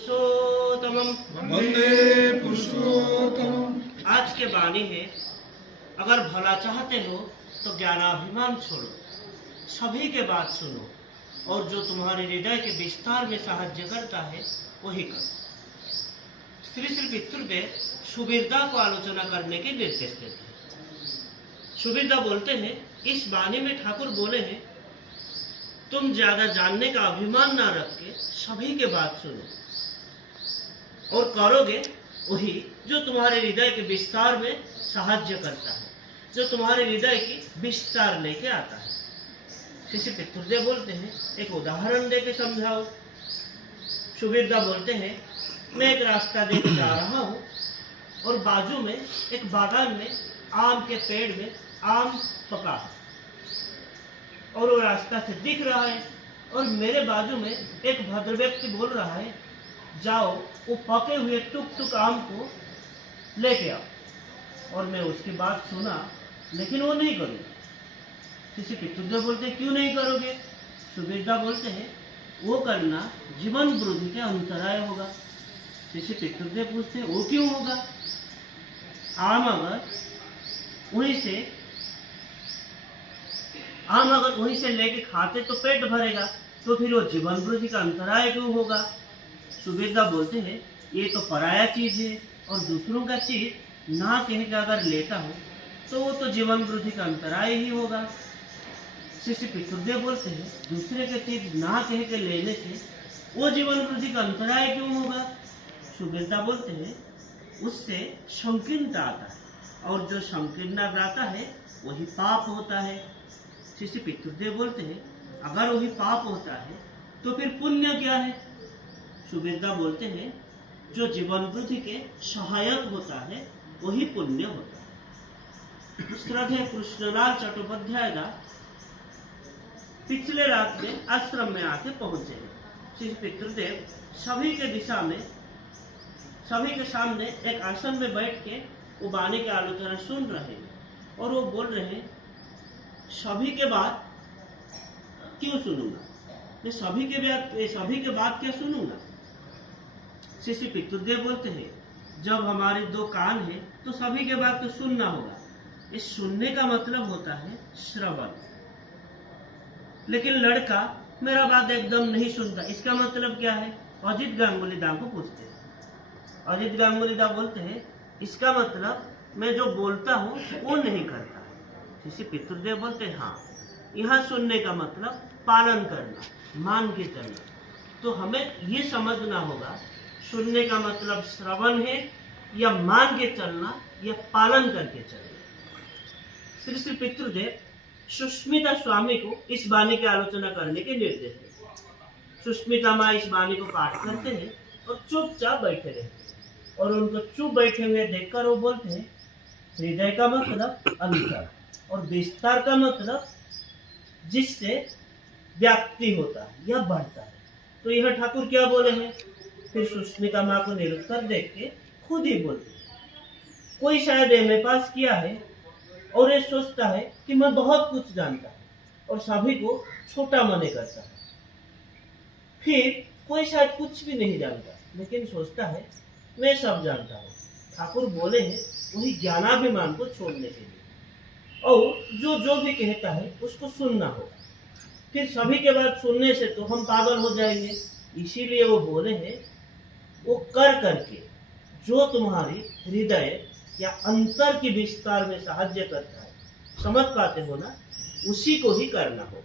पुरुषोत्तमम् वंदे पुरुषोत्तमम्। आज के वाणी है, अगर भला चाहते हो तो ज्ञानाभिमान छोड़ो, सभी के बात सुनो, और जो तुम्हारे हृदय के विस्तार में साहाय्य करता है वही करो। श्री श्री पितृदेव सुबीरदा को आलोचना करने के निर्देश देते हैं। सुबीरदा बोलते हैं, इस वाणी में ठाकुर बोले हैं, तुम ज्यादा जानने का अभिमान ना रख के सभी के बात सुनो और करोगे वही जो तुम्हारे हृदय के विस्तार में साहाय्य करता है, जो तुम्हारे हृदय की विस्तार लेके आता है। श्री पितृदेव बोलते हैं, एक उदाहरण देके समझाओ। सुबीरदा बोलते हैं, मैं एक रास्ता देके जा रहा हूँ और बाजू में एक बागान में आम के पेड़ में आम पका है और वो रास्ता से दिख रहा है, और मेरे बाजू में एक भद्र व्यक्ति बोल रहा है, जाओ वो पके हुए टुक टुक आम को लेके आओ। और मैं उसकी बात सुना, लेकिन वो नहीं करूँगा। किसी पितृदेव बोलते हैं, क्यों नहीं करोगे? सुबीरदा बोलते हैं, वो करना जीवन वृद्धि के अंतराय होगा। किसी पितृदेव पूछते हैं, वो क्यों होगा? आम अगर वहीं से लेके खाते तो पेट भरेगा, तो फिर वो जीवन वृद्धि का अंतराय क्यों होगा? सुबीरदा बोलते हैं, ये तो पराया चीज है, और दूसरों का चीज ना कह के अगर लेता हो तो वो तो जीवन वृद्धि का अंतराय ही होगा। श्री पितृदेव बोलते हैं, दूसरे के चीज ना कह के लेने से वो जीवन वृद्धि का अंतराय क्यों होगा? सुबीरदा बोलते हैं, उससे संकीर्णता आता है, और जो संकीर्णता आता है वही पाप होता है। श्री पितृदेव बोलते हैं, अगर वही पाप होता है तो फिर पुण्य क्या है? सुबीरदा बोलते हैं, जो जीवन वृद्धि के सहायक होता है वही पुण्य होता है। श्रद्धेय कृष्णलाल चट्टोपाध्याय दा पिछले रात में आश्रम में आके पहुंचे। श्री पितृदेव सभी के सामने एक आसन में बैठ के वो वाणी की आलोचना सुन रहे हैं, और वो बोल रहे हैं, सभी के बात क्यों सुनूंगा? मैं सभी के बात क्या सुनूंगा? श्री पितृदेव बोलते हैं, जब हमारे दो कान है तो सभी के बात तो सुनना होगा। इस सुनने का मतलब होता है श्रवण। लेकिन लड़का मेरा बात एकदम नहीं सुनता, इसका मतलब क्या है? अजित गांगुली दा को पूछते हैं। अजित गांगुली दा बोलते हैं, इसका मतलब मैं जो बोलता हूँ वो नहीं करता। श्री पितृदेव बोलते हैं, हाँ, यहाँ सुनने का मतलब पालन करना, मान के चलना। तो हमें ये समझना होगा, सुनने का मतलब श्रवण है या मान के चलना या पालन करके चलना। श्री पितृदेव सुष्मिता स्वामी को इस वाणी की आलोचना करने के निर्देश देते हैं। सुष्मिता माँ इस वाणी को पाठ करते हैं और चुपचाप बैठे रहते हैं, और उनको चुप बैठे हुए देखकर वो बोलते हैं, हृदय का मतलब अंतर, और विस्तार का मतलब जिससे व्याप्ति होता है या बढ़ता है। तो यह ठाकुर क्या बोले हैं? फिर सुष्मिता माँ को निरुत्तर देख के खुद ही बोलते हैं, कोई शायद एमए पास किया है और ये सोचता है कि मैं बहुत कुछ जानता हूँ और सभी को छोटा माने करता है। फिर कोई शायद कुछ भी नहीं जानता, लेकिन सोचता है मैं सब जानता हूँ। ठाकुर बोले हैं वही ज्ञानाभिमान को छोड़ने के लिए, और जो भी कहता है उसको सुनना होगा। फिर सभी के बाद सुनने से तो हम पागल हो जाएंगे, इसीलिए वो बोले हैं, वो कर करके जो तुम्हारी हृदय या अंतर की विस्तार में साहाय्य करता है, समझ पाते हो ना, उसी को ही करना होगा।